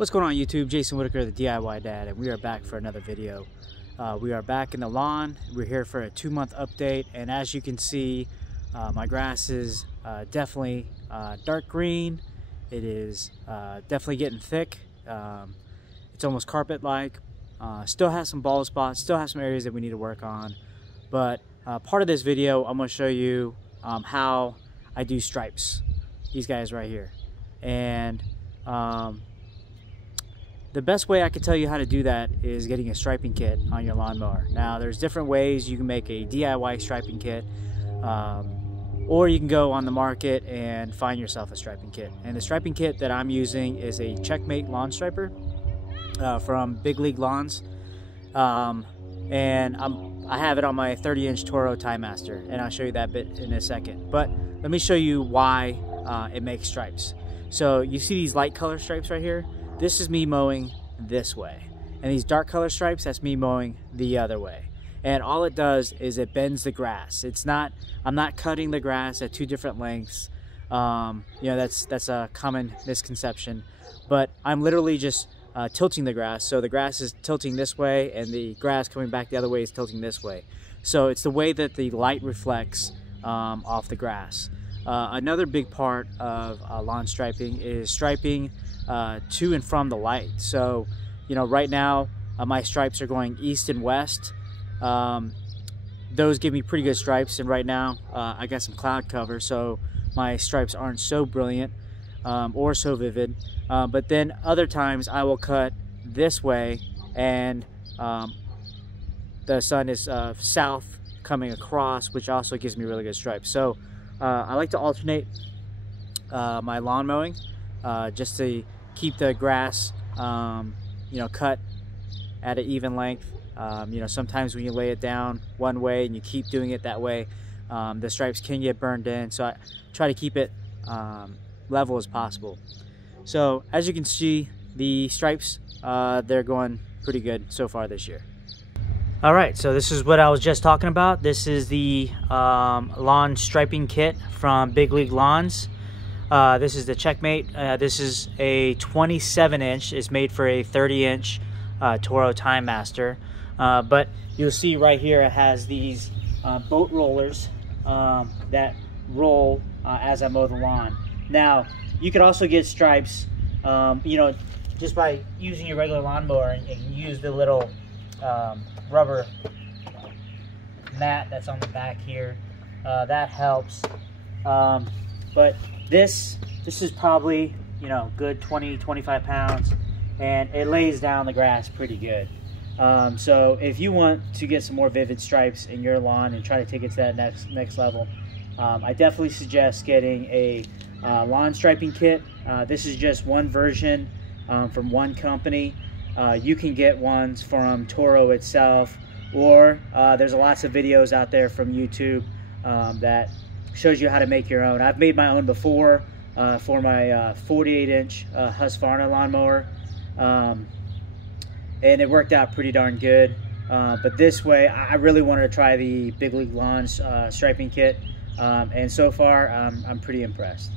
What's going on YouTube? Jason Whitaker, the DIY Dad, and we are back for another video. We are back in the lawn. We're here for a 2-month update, and as you can see, my grass is definitely dark green. It is definitely getting thick. It's almost carpet-like. Still has some bald spots, still has some areas that we need to work on. But part of this video, I'm going to show you how I do stripes. These guys right here. And the best way I could tell you how to do that is getting a striping kit on your lawnmower. Now, there's different ways you can make a DIY striping kit, or you can go on the market and find yourself a striping kit. And the striping kit that I'm using is a Checkmate lawn striper from Big League Lawns, and I have it on my 30-inch Toro Time Master, and I'll show you that bit in a second. But let me show you why it makes stripes. So you see these light color stripes right here? This is me mowing this way, and these dark color stripes, that's me mowing the other way. And all it does is it bends the grass. I'm not cutting the grass at two different lengths. You know, that's a common misconception, but I'm literally just tilting the grass. So the grass is tilting this way, and the grass coming back the other way is tilting this way. So it's the way that the light reflects off the grass. Another big part of lawn striping is striping to and from the light. So, you know, right now my stripes are going east and west. Those give me pretty good stripes, and right now I got some cloud cover, so my stripes aren't so brilliant or so vivid. But then other times I will cut this way, and the sun is south coming across, which also gives me really good stripes. So I like to alternate my lawn mowing just to keep the grass, you know, cut at an even length. You know, sometimes when you lay it down one way and you keep doing it that way, the stripes can get burned in. So I try to keep it level as possible. So as you can see, the stripes, they're going pretty good so far this year. All right, so this is what I was just talking about. This is the lawn striping kit from Big League Lawns. This is the Checkmate. This is a 27-inch. It's made for a 30-inch Toro Time Master. But you'll see right here it has these boat rollers that roll as I mow the lawn. Now, you could also get stripes, you know, just by using your regular lawnmower, and you use the little rubber mat that's on the back here. That helps. But this is probably, you know, good 20-25 pounds, and it lays down the grass pretty good. So if you want to get some more vivid stripes in your lawn and try to take it to that next level, I definitely suggest getting a lawn striping kit. This is just one version from one company. You can get ones from Toro itself, or there's lots of videos out there from YouTube that shows you how to make your own. I've made my own before for my 48-inch Husqvarna lawnmower, and it worked out pretty darn good. But this way, I really wanted to try the Big League Lawns striping kit, and so far I'm pretty impressed.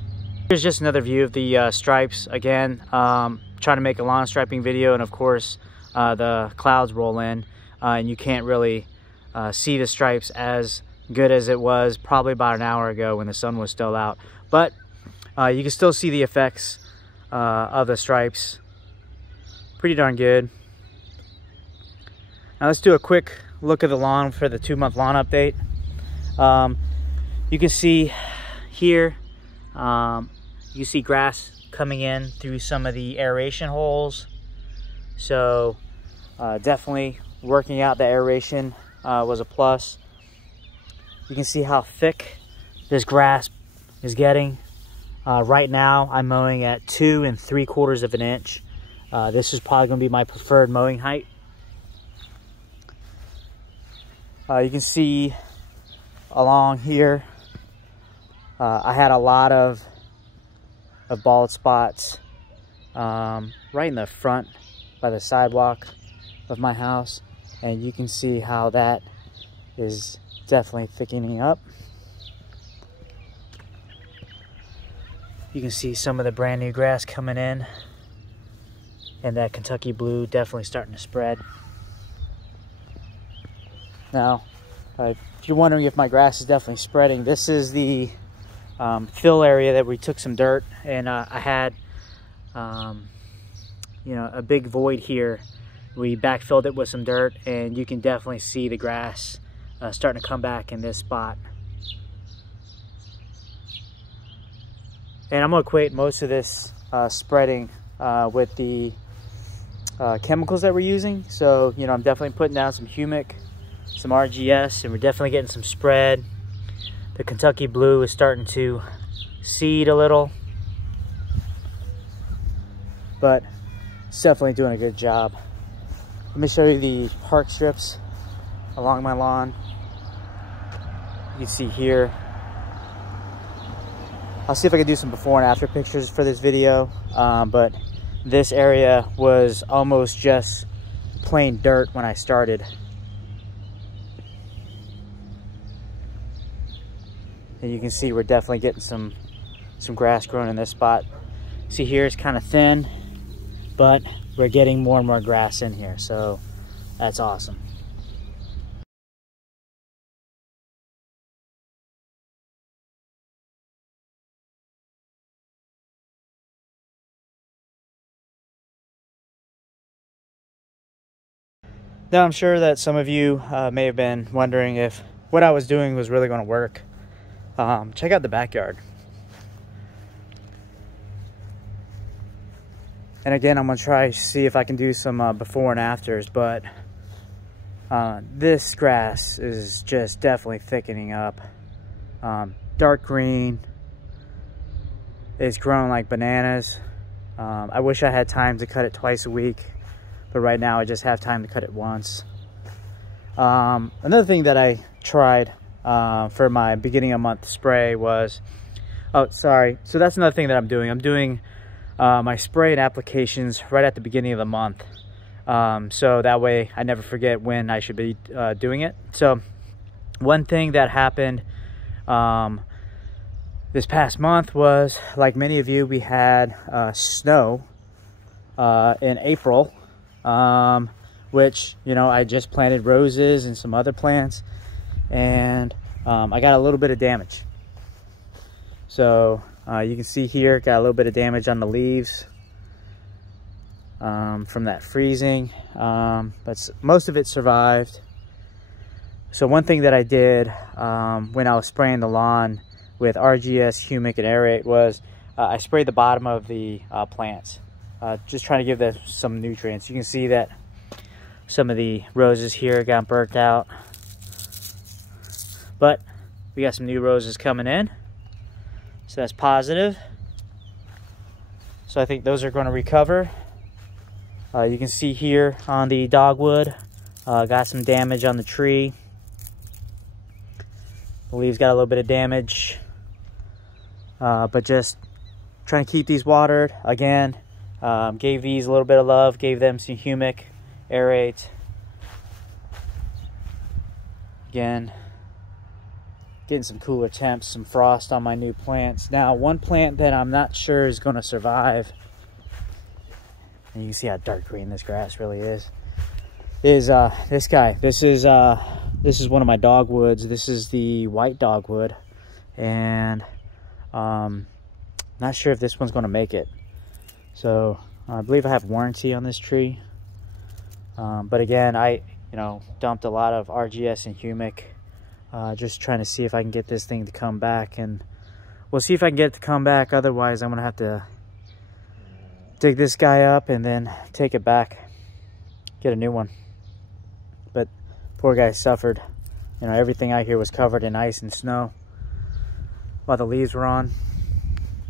Here's just another view of the stripes. Again, trying to make a lawn striping video, and of course the clouds roll in, and you can't really see the stripes as good as it was probably about an hour ago when the sun was still out. But you can still see the effects of the stripes. Pretty darn good. Now let's do a quick look at the lawn for the 2-month lawn update. You can see here, you see grass coming in through some of the aeration holes. So definitely working out the aeration was a plus. You can see how thick this grass is getting. Right now I'm mowing at 2 3/4 of an inch. This is probably going to be my preferred mowing height. You can see along here, I had a lot of bald spots right in the front by the sidewalk of my house, and you can see how that is definitely thickening up. You can see some of the brand new grass coming in. And that Kentucky blue definitely starting to spread. Now, if you're wondering if my grass is definitely spreading, this is the fill area that we took some dirt, and I had you know, a big void here. We backfilled it with some dirt, and you can definitely see the grass starting to come back in this spot. And I'm gonna equate most of this spreading with the chemicals that we're using. So, you know, I'm definitely putting down some humic, some RGS, and we're definitely getting some spread. The Kentucky blue is starting to seed a little, but it's definitely doing a good job. Let me show you the park strips along my lawn. You can see here. I'll see if I can do some before and after pictures for this video, but this area was almost just plain dirt when I started. And you can see we're definitely getting some grass growing in this spot. See here, it's kind of thin, but we're getting more and more grass in here, so that's awesome. Now, I'm sure that some of you may have been wondering if what I was doing was really going to work. Check out the backyard. And again, I'm going to try to see if I can do some before and afters, but this grass is just definitely thickening up. Dark green. It's growing like bananas. I wish I had time to cut it twice a week, but right now I just have time to cut it once. Another thing that I tried for my beginning of month spray was, oh, sorry. So that's another thing that I'm doing. I'm doing my spray and applications right at the beginning of the month. So that way I never forget when I should be doing it. So one thing that happened this past month was, like many of you, we had snow in April, which, you know, I just planted roses and some other plants, and I got a little bit of damage. So you can see here, got a little bit of damage on the leaves from that freezing, but most of it survived. So one thing that I did when I was spraying the lawn with RGS, humic, and aerate was I sprayed the bottom of the plants, just trying to give them some nutrients. You can see that some of the roses here got burnt out, but we got some new roses coming in, so that's positive. So I think those are going to recover. You can see here on the dogwood, got some damage on the tree. The leaves got a little bit of damage, but just trying to keep these watered. Again, gave these a little bit of love, gave them some humic, aerate. Again, getting some cooler temps, some frost on my new plants. Now, one plant that I'm not sure is going to survive, and you can see how dark green this grass really is this guy. This is one of my dogwoods. This is the white dogwood, and not sure if this one's going to make it. So I believe I have warranty on this tree, but again, I dumped a lot of RGS and humic, just trying to see if I can get this thing to come back, and we'll see if I can get it to come back. Otherwise, I'm gonna have to dig this guy up and then take it back, get a new one. But poor guy suffered. You know, everything out here was covered in ice and snow while the leaves were on.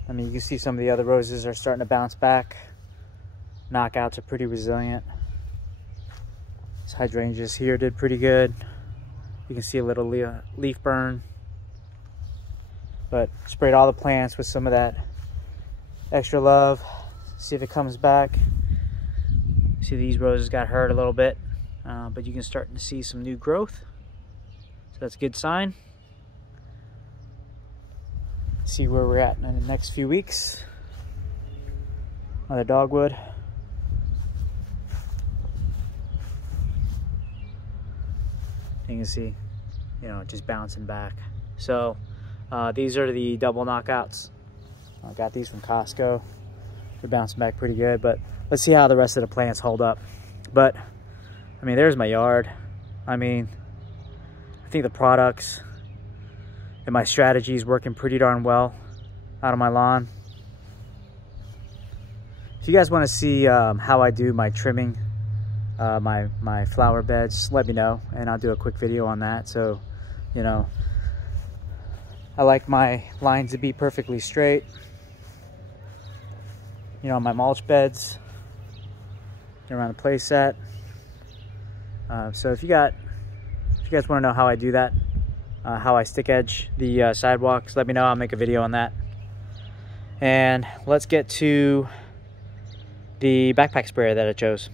I mean, you can see some of the other roses are starting to bounce back. Knockouts are pretty resilient. This hydrangeas here did pretty good. You can see a little leaf burn. But sprayed all the plants with some of that extra love. See if it comes back. See, these roses got hurt a little bit, but you can start to see some new growth. So that's a good sign. See where we're at in the next few weeks. Another dogwood. You can see, you know, just bouncing back. So these are the double knockouts. I got these from Costco. They're bouncing back pretty good, but let's see how the rest of the plants hold up. But I mean, there's my yard. I mean, I think the products and my strategy is working pretty darn well out on my lawn. If you guys want to see how I do my trimming, my flower beds, let me know and I'll do a quick video on that. So, you know, I like my lines to be perfectly straight. You know, my mulch beds around the play set. So if you guys want to know how I do that, how I stick edge the sidewalks, let me know. I'll make a video on that. And let's get to the backpack sprayer that I chose.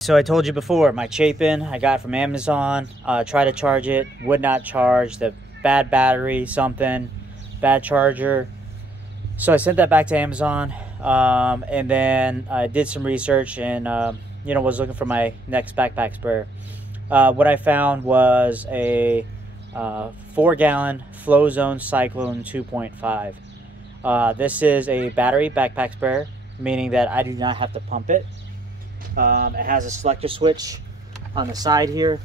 So I told you before, my Chapin I got from Amazon. Tried to charge it, would not charge. The bad battery, something, bad charger. So I sent that back to Amazon, and then I did some research and you know, was looking for my next backpack sprayer. What I found was a 4-gallon Flowzone Cyclone 2.5. This is a battery backpack sprayer, meaning that I do not have to pump it. It has a selector switch on the side here,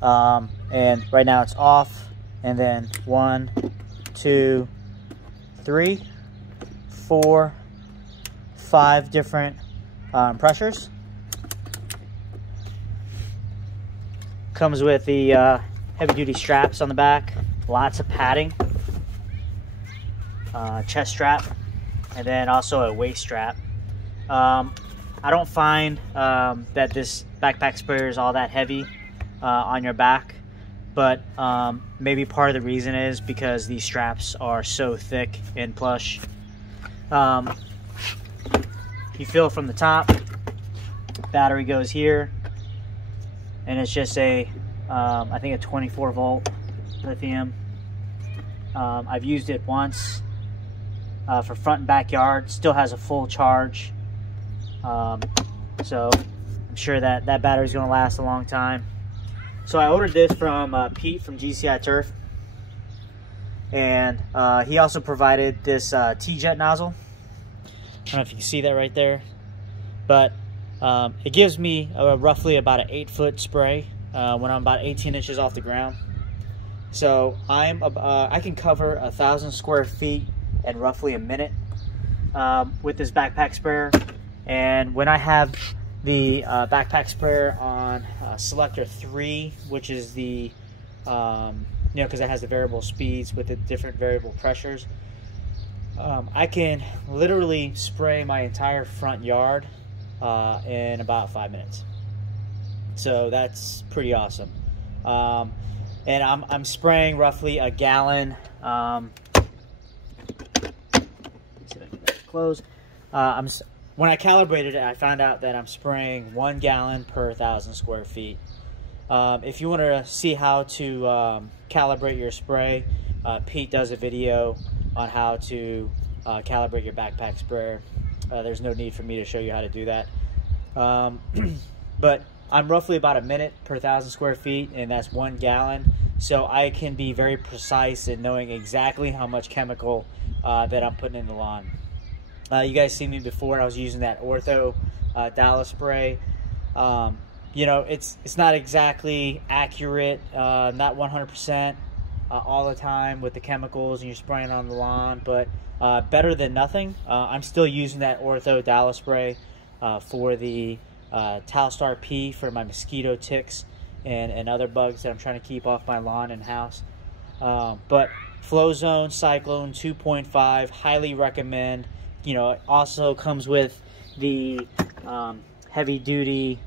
and right now it's off, and then 1, 2, 3, 4, 5 different pressures. Comes with the heavy duty straps on the back, lots of padding, chest strap, and then also a waist strap. I don't find that this backpack sprayer is all that heavy on your back, but maybe part of the reason is because these straps are so thick and plush. You feel from the top, battery goes here, and it's just a I think a 24 volt lithium. I've used it once for front and backyard, still has a full charge. So I'm sure that battery is going to last a long time. So I ordered this from Pete from GCI Turf, and he also provided this T-jet nozzle. I don't know if you can see that right there, but it gives me roughly about an 8-foot spray when I'm about 18 inches off the ground. So I can cover 1,000 square feet in roughly a minute with this backpack sprayer. And when I have the backpack sprayer on selector 3, which is the you know, because it has the variable speeds with the different variable pressures, I can literally spray my entire front yard in about 5 minutes. So that's pretty awesome. And I'm spraying roughly a gallon. Let's see if I can get it close. When I calibrated it, I found out that I'm spraying 1 gallon per 1,000 square feet. If you want to see how to calibrate your spray, Pete does a video on how to calibrate your backpack sprayer. There's no need for me to show you how to do that. But I'm roughly about a minute per 1,000 square feet, and that's 1 gallon. So I can be very precise in knowing exactly how much chemical that I'm putting in the lawn. You guys seen me before. I was using that Ortho Dallas spray. You know, it's not exactly accurate, not 100% all the time with the chemicals and you're spraying on the lawn, but better than nothing. I'm still using that Ortho Dallas spray for the Talstar P for my mosquito ticks and other bugs that I'm trying to keep off my lawn and house. But Flowzone Cyclone 2.5, highly recommend. You know, it also comes with the heavy duty,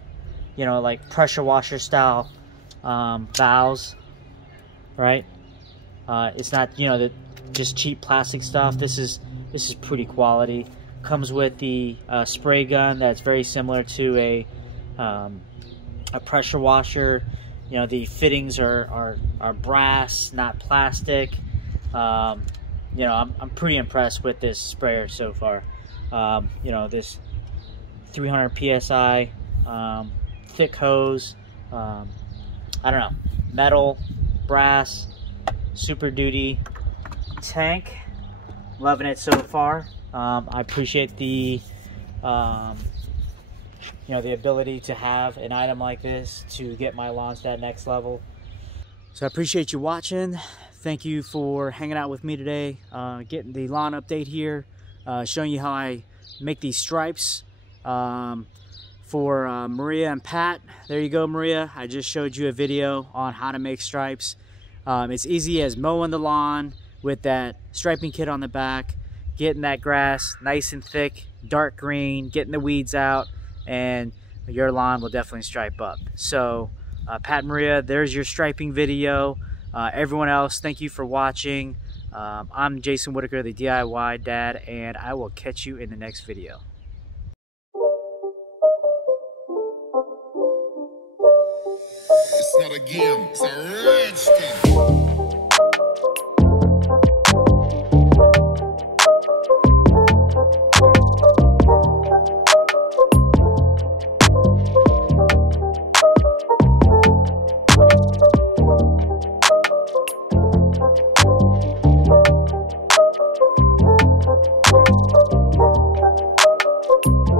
you know, like pressure washer style valves, right? It's not, you know, the just cheap plastic stuff. This is pretty quality. Comes with the spray gun that's very similar to a pressure washer. You know, the fittings are brass, not plastic. You know, I'm pretty impressed with this sprayer so far. You know, this 300 psi thick hose, I don't know, metal, brass, Super Duty tank. Loving it so far. I appreciate the you know, the ability to have an item like this to get my lawns to that next level. So I appreciate you watching. Thank you for hanging out with me today, getting the lawn update here, showing you how I make these stripes for Maria and Pat. There you go, Maria. I just showed you a video on how to make stripes. It's easy as mowing the lawn with that striping kit on the back, getting that grass nice and thick, dark green, getting the weeds out, and your lawn will definitely stripe up. So Pat and Maria, there's your striping video. Everyone else, thank you for watching. I'm Jason Whitaker, the DIY Dad, and I will catch you in the next video. It's not a game, it's a rich thing.